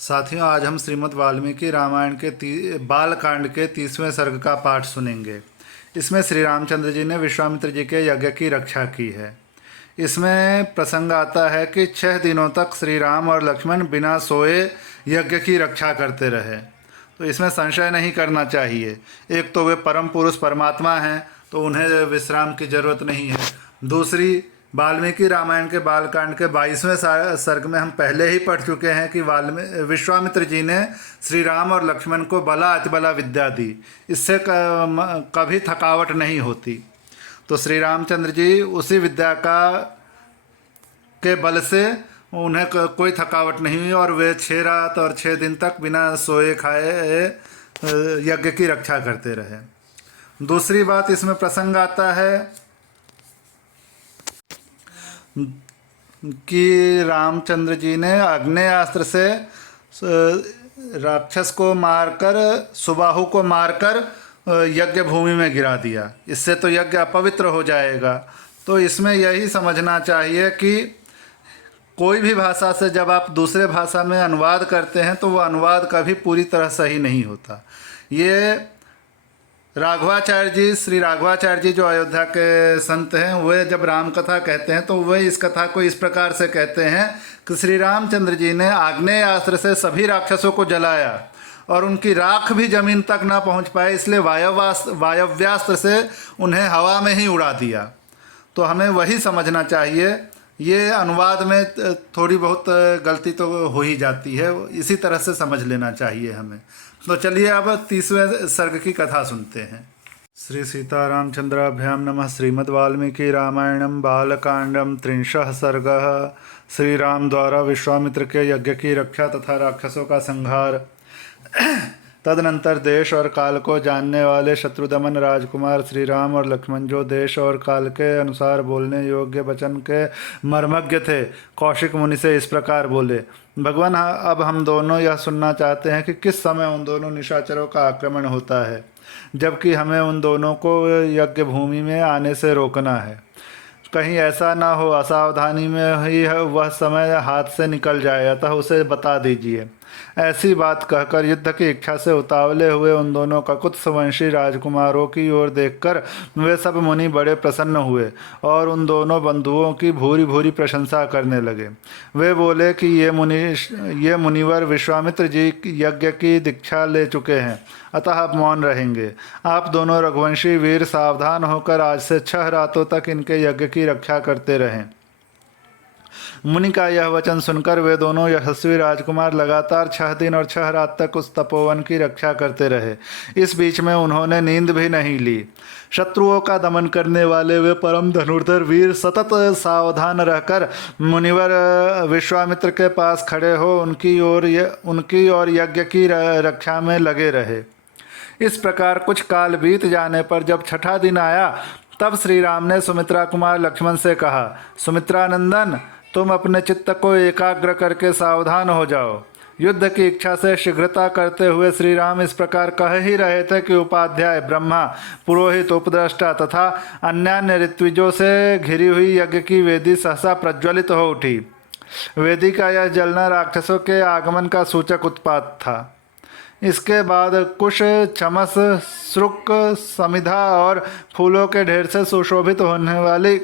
साथियों, आज हम श्रीमद् वाल्मीकि रामायण के बालकांड के 30वें सर्ग का पाठ सुनेंगे। इसमें श्री रामचंद्र जी ने विश्वामित्र जी के यज्ञ की रक्षा की है। इसमें प्रसंग आता है कि 6 दिनों तक श्री राम और लक्ष्मण बिना सोए यज्ञ की रक्षा करते रहे। तो इसमें संशय नहीं करना चाहिए। एक तो वे परम पुरुष परमात्मा हैं, तो उन्हें विश्राम की जरूरत नहीं है। दूसरी, वाल्मीकि रामायण के बालकांड के 22वें सर्ग में हम पहले ही पढ़ चुके हैं कि विश्वामित्र जी ने श्री राम और लक्ष्मण को बला अतिबला विद्या दी। इससे कभी थकावट नहीं होती। तो श्री रामचंद्र जी उसी विद्या के बल से उन्हें कोई थकावट नहीं हुई और वे 6 रात और 6 दिन तक बिना सोए खाए यज्ञ की रक्षा करते रहे। दूसरी बात इसमें प्रसंग आता है कि रामचंद्र जी ने आग्नेयास्त्र से राक्षस को मारकर, सुबाहु को मारकर यज्ञ भूमि में गिरा दिया। इससे तो यज्ञ अपवित्र हो जाएगा। तो इसमें यही समझना चाहिए कि कोई भी भाषा से जब आप दूसरे भाषा में अनुवाद करते हैं तो वह अनुवाद कभी पूरी तरह सही नहीं होता। ये राघवाचार्य जी, श्री राघवाचार्य जी जो अयोध्या के संत हैं, वे जब राम कथा कहते हैं तो वे इस कथा को इस प्रकार से कहते हैं कि श्री रामचंद्र जी ने आग्नेयास्त्र से सभी राक्षसों को जलाया और उनकी राख भी जमीन तक ना पहुंच पाए, इसलिए वायव्यास्त्र से उन्हें हवा में ही उड़ा दिया। तो हमें वही समझना चाहिए। ये अनुवाद में थोड़ी बहुत गलती तो हो ही जाती है, इसी तरह से समझ लेना चाहिए हमें। तो चलिए अब 30वें सर्ग की कथा सुनते हैं। श्री सीतारामचंद्राभ्याम नमः। श्रीमद् वाल्मीकि रामायणम बालकांडम 30 सर्गः। श्री राम द्वारा विश्वामित्र के यज्ञ की रक्षा तथा राक्षसों का संहार। तदनंतर देश और काल को जानने वाले शत्रुदमन राजकुमार श्री राम और लक्ष्मण, जो देश और काल के अनुसार बोलने योग्य वचन के मर्मज्ञ थे, कौशिक मुनि से इस प्रकार बोले। भगवान, अब हम दोनों यह सुनना चाहते हैं कि किस समय उन दोनों निशाचरों का आक्रमण होता है, जबकि हमें उन दोनों को यज्ञ भूमि में आने से रोकना है। कहीं ऐसा ना हो असावधानी में ही वह समय हाथ से निकल जाए, अतः उसे बता दीजिए। ऐसी बात कहकर युद्ध की इच्छा से उतावले हुए उन दोनों ककुत्सवंशी राजकुमारों की ओर देखकर वे सब मुनि बड़े प्रसन्न हुए और उन दोनों बंधुओं की भूरी भूरी प्रशंसा करने लगे। वे बोले कि ये मुनिवर विश्वामित्र जी यज्ञ की दीक्षा ले चुके हैं, अतः आप मौन रहेंगे। आप दोनों रघुवंशी वीर सावधान होकर आज से 6 रातों तक इनके यज्ञ की रक्षा करते रहें। मुनि का यह वचन सुनकर वे दोनों यशस्वी राजकुमार लगातार 6 दिन और 6 रात तक उस तपोवन की रक्षा करते रहे। इस बीच में उन्होंने नींद भी नहीं ली। शत्रुओं का दमन करने वाले वे परम धनुर्धर वीर सतत सावधान रहकर मुनिवर विश्वामित्र के पास खड़े हो उनकी और यज्ञ की रक्षा में लगे रहे। इस प्रकार कुछ काल बीत जाने पर जब 6ठा दिन आया, तब श्री राम ने सुमित्रा कुमार लक्ष्मण से कहा, सुमित्रा नंदन, तुम अपने चित्त को एकाग्र करके सावधान हो जाओ। युद्ध की इच्छा से शीघ्रता करते हुए श्री राम इस प्रकार कह ही रहे थे कि उपाध्याय, ब्रह्मा, पुरोहित, उपद्रष्टा तथा अन्यान्य ऋत्विजों से घिरी हुई यज्ञ की वेदी सहसा प्रज्वलित हो उठी। वेदी का यह जलना राक्षसों के आगमन का सूचक उत्पात था। इसके बाद कुश, चमस, श्रुक, समिधा और फूलों के ढेर से सुशोभित होने वाली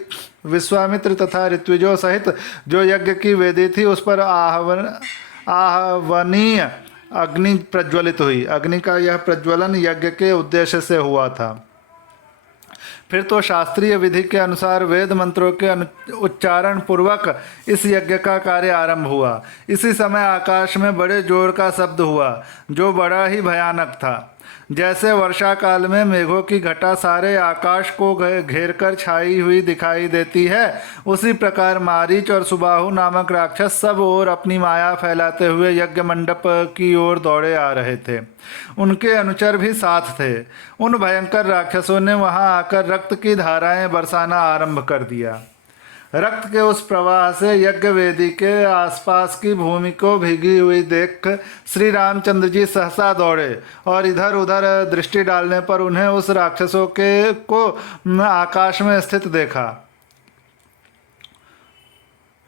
विश्वामित्र तथा ऋत्विजों सहित जो यज्ञ की वेदी थी, उस पर आहवनीय अग्नि प्रज्वलित हुई। अग्नि का यह प्रज्वलन यज्ञ के उद्देश्य से हुआ था। फिर तो शास्त्रीय विधि के अनुसार वेद मंत्रों के उच्चारण पूर्वक इस यज्ञ का कार्य आरंभ हुआ। इसी समय आकाश में बड़े जोर का शब्द हुआ, जो बड़ा ही भयानक था। जैसे वर्षा काल में मेघों की घटा सारे आकाश को घेर कर छाई हुई दिखाई देती है, उसी प्रकार मारीच और सुबाहु नामक राक्षस सब ओर अपनी माया फैलाते हुए यज्ञ मंडप की ओर दौड़े आ रहे थे। उनके अनुचर भी साथ थे। उन भयंकर राक्षसों ने वहां आकर रक्त की धाराएं बरसाना आरंभ कर दिया। रक्त के उस प्रवाह से यज्ञ वेदी के आसपास की भूमि को भीगी हुई देख श्री रामचंद्र जी सहसा दौड़े और इधर उधर दृष्टि डालने पर उन्हें उस राक्षसों को आकाश में स्थित देखा।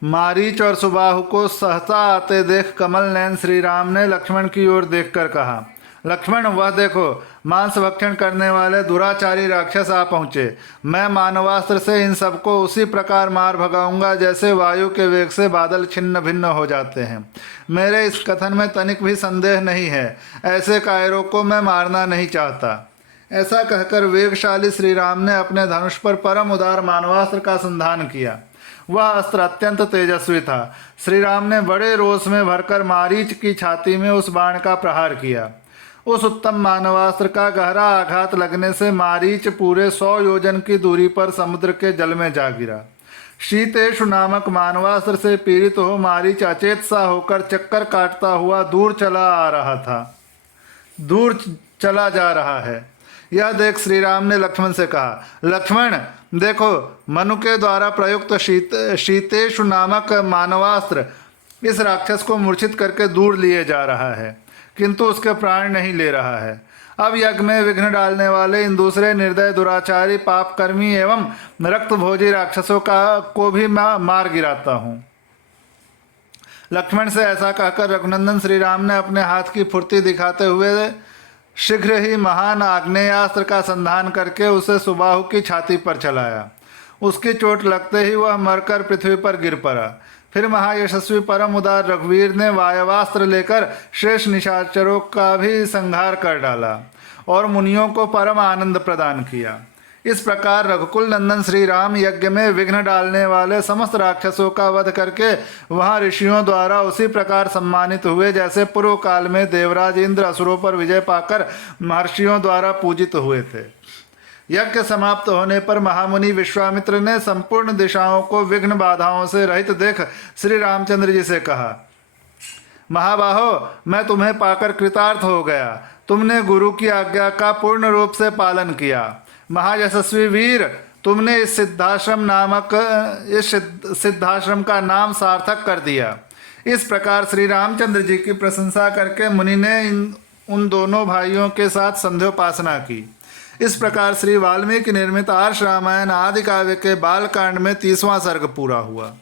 मारीच और सुबाहु को सहसा आते देख कमल नयन श्री राम ने लक्ष्मण की ओर देखकर कहा, लक्ष्मण वह देखो, मांस भक्षण करने वाले दुराचारी राक्षस आ पहुँचे। मैं मानवास्त्र से इन सबको उसी प्रकार मार भगाऊंगा जैसे वायु के वेग से बादल छिन्न भिन्न हो जाते हैं। मेरे इस कथन में तनिक भी संदेह नहीं है, ऐसे कायरों को मैं मारना नहीं चाहता। ऐसा कहकर वेगशाली श्री राम ने अपने धनुष पर परम उदार मानवास्त्र का संधान किया। वह अस्त्र अत्यंत तेजस्वी था। श्री राम ने बड़े रोष में भरकर मारीच की छाती में उस बाण का प्रहार किया। उस उत्तम मानवास्त्र का गहरा आघात लगने से मारीच पूरे 100 योजन की दूरी पर समुद्र के जल में जा गिरा। शीतेशु नामक मानवास्त्र से पीड़ित हो मारीच अचेत सा होकर चक्कर काटता हुआ दूर चला जा रहा है। यह देख श्री राम ने लक्ष्मण से कहा, लक्ष्मण देखो, मनु के द्वारा प्रयुक्त शीतेशु नामक मानवास्त्र इस राक्षस को मूर्छित करके दूर लिए जा रहा है, किंतु उसके प्राण नहीं ले रहा है। अब यज्ञ में विघ्न डालने वाले इन दूसरे निर्दय दुराचारी पापकर्मी एवं रक्तभोजी राक्षसों को भी मार गिराता हूँ। लक्ष्मण से ऐसा कहकर रघुनंदन श्री राम ने अपने हाथ की फुर्ती दिखाते हुए शीघ्र ही महान आग्नेयास्त्र का संधान करके उसे सुबाहु की छाती पर चलाया। उसकी चोट लगते ही वह मरकर पृथ्वी पर गिर पड़ा। फिर महायशस्वी परम उदार रघुवीर ने वायवास्त्र लेकर शेष निशाचरों का भी संहार कर डाला और मुनियों को परम आनंद प्रदान किया। इस प्रकार रघुकुल नंदन श्री राम यज्ञ में विघ्न डालने वाले समस्त राक्षसों का वध करके वहां ऋषियों द्वारा उसी प्रकार सम्मानित हुए जैसे पूर्व काल में देवराज इंद्र असुरों पर विजय पाकर महर्षियों द्वारा पूजित हुए थे। यज्ञ समाप्त होने पर महामुनि विश्वामित्र ने संपूर्ण दिशाओं को विघ्न बाधाओं से रहित देख श्री रामचंद्र जी से कहा, महाबाहो, मैं तुम्हें पाकर कृतार्थ हो गया। तुमने गुरु की आज्ञा का पूर्ण रूप से पालन किया। महायशस्वी वीर, तुमने इस सिद्धाश्रम का नाम सार्थक कर दिया। इस प्रकार श्री रामचंद्र जी की प्रशंसा करके मुनि ने उन दोनों भाइयों के साथ संध्योपासना की। इस प्रकार श्री वाल्मीकि निर्मित आर्ष रामायण आदि काव्य के बालकांड में 30वां सर्ग पूरा हुआ।